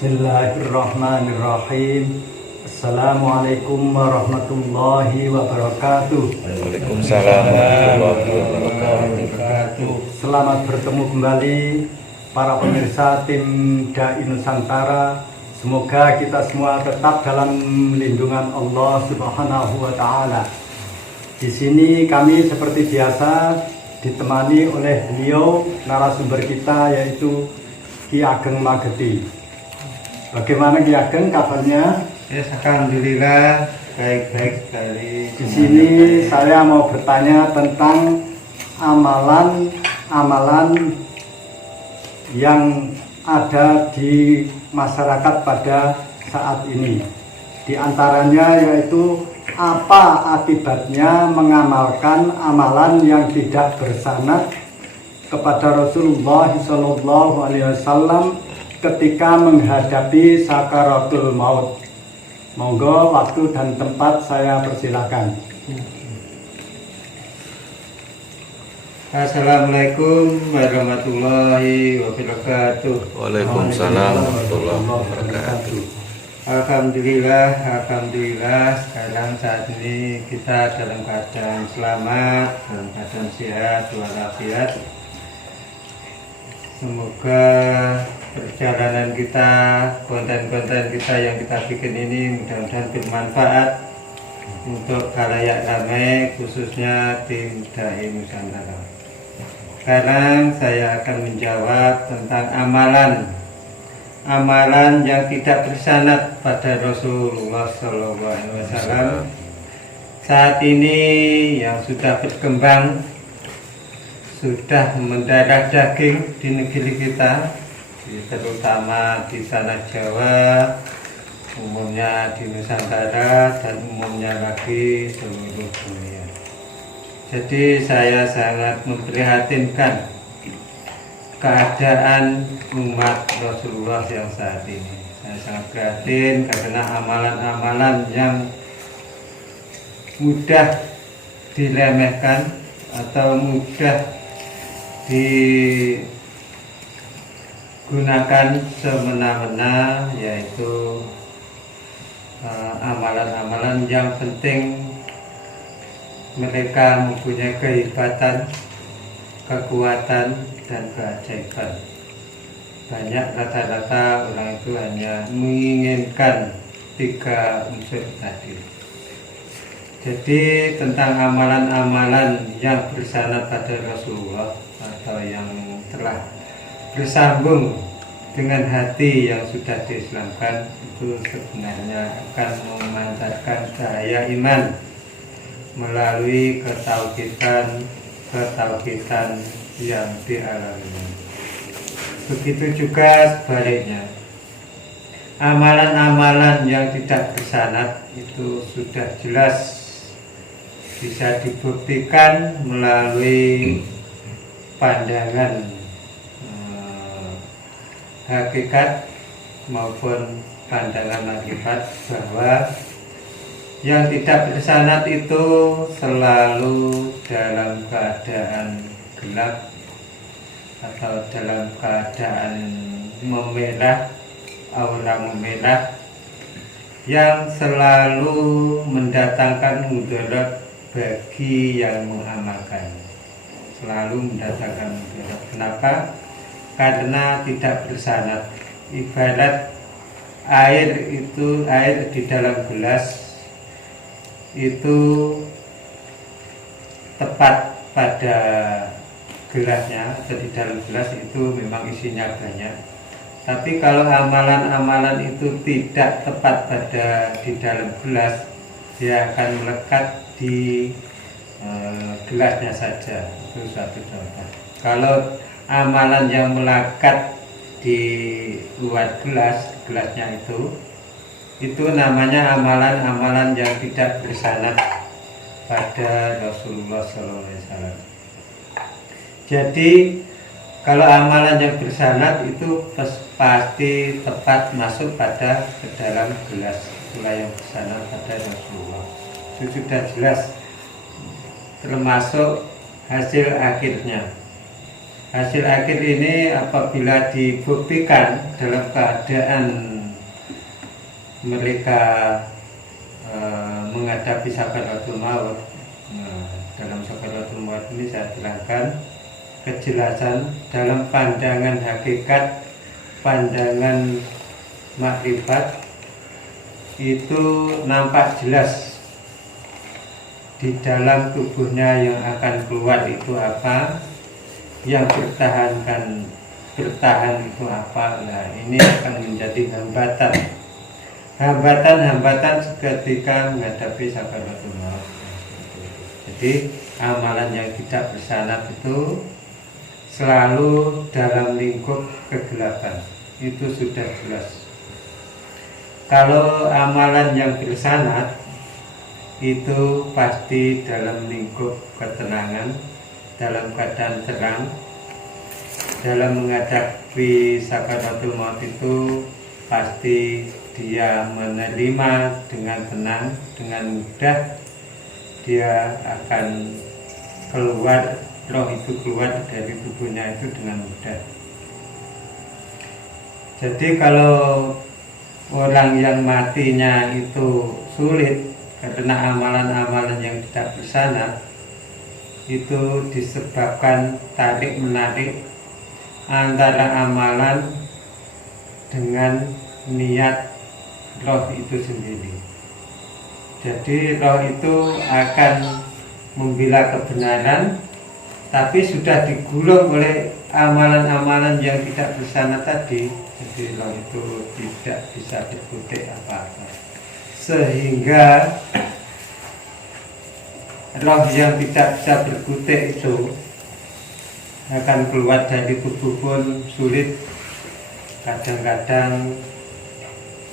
Bismillahirrahmanirrahim. Assalamualaikum warahmatullahi wabarakatuh. Waalaikumsalam warahmatullahi wabarakatuh. Selamat bertemu kembali para pemirsa tim Dai Nusantara. Semoga kita semua tetap dalam lindungan Allah Subhanahu wa taala. Di sini kami seperti biasa ditemani oleh beliau narasumber kita, yaitu Ki Ageng Mageti. Bagaimana Ki Ageng kabarnya? Ya, alhamdulillah baik-baik sekali. Di sini saya mau bertanya tentang amalan-amalan yang ada di masyarakat pada saat ini. Di antaranya yaitu apa akibatnya mengamalkan amalan yang tidak bersanad kepada Rasulullah SAW ketika menghadapi sakaratul maut. Monggo waktu dan tempat saya persilakan. Assalamualaikum warahmatullahi wabarakatuh. Waalaikumsalam warahmatullahi wabarakatuh. Alhamdulillah sekarang saat ini kita dalam keadaan selamat, dalam keadaan sehat walafiat. Semoga perjalanan kita, konten-konten kita yang kita bikin ini mudah-mudahan bermanfaat untuk khalayak ramai, khususnya tim Dai Nusantara. Sekarang saya akan menjawab tentang amalan yang tidak bersanad pada Rasulullah SAW. Saat ini yang sudah berkembang, sudah mendarah daging di negeri kita, terutama di tanah Jawa, umumnya di Nusantara, dan umumnya lagi seluruh dunia. Jadi saya sangat memprihatinkan keadaan umat Rasulullah yang saat ini. Saya sangat prihatin karena amalan-amalan yang mudah diremehkan atau mudah digunakan semena-mena, yaitu amalan-amalan yang penting mereka mempunyai kehebatan, kekuatan, dan keajaiban. Banyak rata-rata orang itu hanya menginginkan 3 unsur tadi. Jadi tentang amalan-amalan yang bersanad pada Rasulullah atau yang telah bersambung dengan hati yang sudah diislamkan, itu sebenarnya akan memancarkan cahaya iman melalui ketauhidan yang dialami. Begitu juga sebaliknya, amalan-amalan yang tidak bersanad itu sudah jelas bisa dibuktikan melalui pandangan hakikat maupun pandangan akibat, bahwa yang tidak bersanad itu selalu dalam keadaan gelap atau dalam keadaan memerah, aura memerah, yang selalu mendatangkan mudarat bagi yang mengamalkan. Selalu mendatangkan mudarat. Kenapa? Karena tidak bersanad. Ibarat air di dalam gelas itu tepat pada gelasnya, atau di dalam gelas itu memang isinya banyak. Tapi kalau amalan-amalan itu tidak tepat pada di dalam gelas, dia akan melekat di gelasnya saja. Itu satu contoh. Kalau amalan yang melekat di luar gelasnya itu namanya amalan-amalan yang tidak bersanad pada Rasulullah SAW. Jadi kalau amalan yang bersanad itu pasti tepat masuk pada ke dalam gelas, itulah yang bersanad pada Rasulullah. Itu sudah jelas, termasuk hasil akhirnya. Hasil akhir ini apabila dibuktikan dalam keadaan mereka menghadapi sakaratul maut. Dalam sakaratul maut ini saya terangkan kejelasan dalam pandangan hakikat, pandangan makrifat itu nampak jelas di dalam tubuhnya yang akan keluar itu apa, yang bertahan itu apa. Nah, ini akan menjadi hambatan ketika menghadapi sakaratul maut. Jadi amalan yang tidak bersanad itu selalu dalam lingkup kegelapan, itu sudah jelas. Kalau amalan yang bersanad itu pasti dalam lingkup ketenangan, dalam keadaan terang. Dalam menghadapi sakaratul maut itu pasti dia menerima dengan tenang, dengan mudah. Dia akan keluar, roh itu keluar dari tubuhnya itu dengan mudah. Jadi kalau orang yang matinya itu sulit karena amalan-amalan yang tidak bersanad, itu disebabkan tarik menarik antara amalan dengan niat roh itu sendiri. Jadi roh itu akan membela kebenaran, tapi sudah digulung oleh amalan-amalan yang tidak bersanad tadi. Jadi roh itu tidak bisa berkutik apa-apa, sehingga roh yang tidak bisa berkutik itu akan keluar dari tubuh pun sulit. Kadang-kadang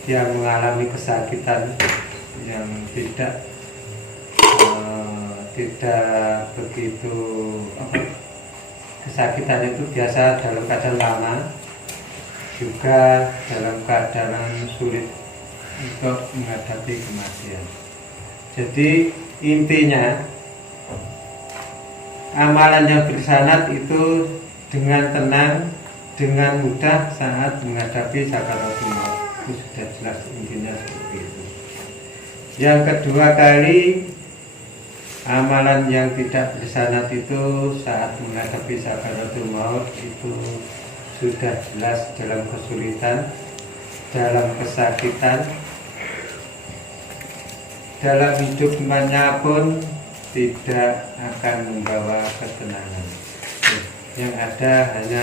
dia mengalami kesakitan yang tidak begitu kesakitan itu biasa dalam keadaan lama, juga dalam keadaan sulit untuk menghadapi kematian. Jadi intinya amalan yang bersanad itu dengan tenang, dengan mudah saat menghadapi sakaratul maut. Itu sudah jelas intinya seperti itu. Yang kedua kali, amalan yang tidak bersanad itu saat menghadapi sakaratul maut itu sudah jelas dalam kesulitan, dalam kesakitan, dalam hidupnya pun tidak akan membawa ketenangan. Yang ada hanya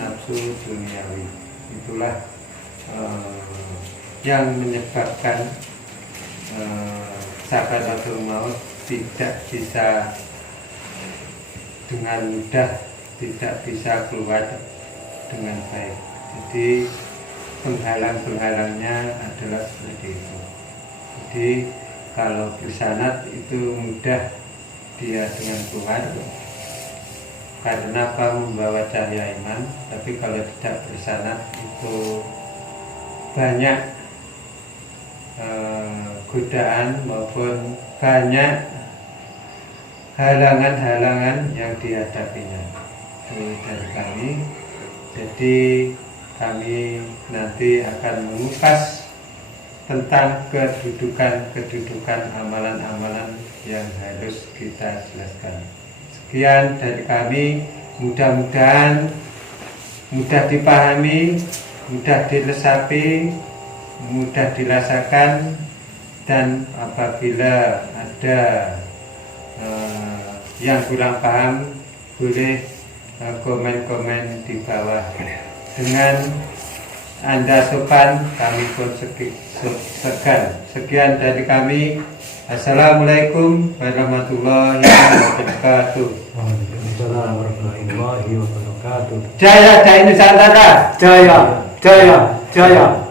nafsu duniawi. Itulah yang menyebabkan sakaratul maut tidak bisa dengan mudah, tidak bisa keluar dengan baik. Jadi penghalang-penghalangnya adalah seperti itu. Jadi kalau bersanad itu mudah dia dengan keluar karena apa, membawa cahaya iman. Tapi kalau tidak bersanad itu banyak godaan maupun banyak halangan-halangan yang dihadapinya. Itu dari kami. Jadi kami nanti akan mengupas tentang kedudukan amalan-amalan yang harus kita jelaskan. Sekian dari kami, mudah-mudahan mudah dipahami, mudah diresapi, mudah dirasakan, dan apabila ada yang kurang paham boleh komen-komen di bawah. Dengan Anda sopan, kami pun segan. Sekian dari kami. Assalamualaikum warahmatullahi wabarakatuh. Waalaikumsalam warahmatullahi wabarakatuh. Jaya Nusantara. Jaya, jaya, jaya.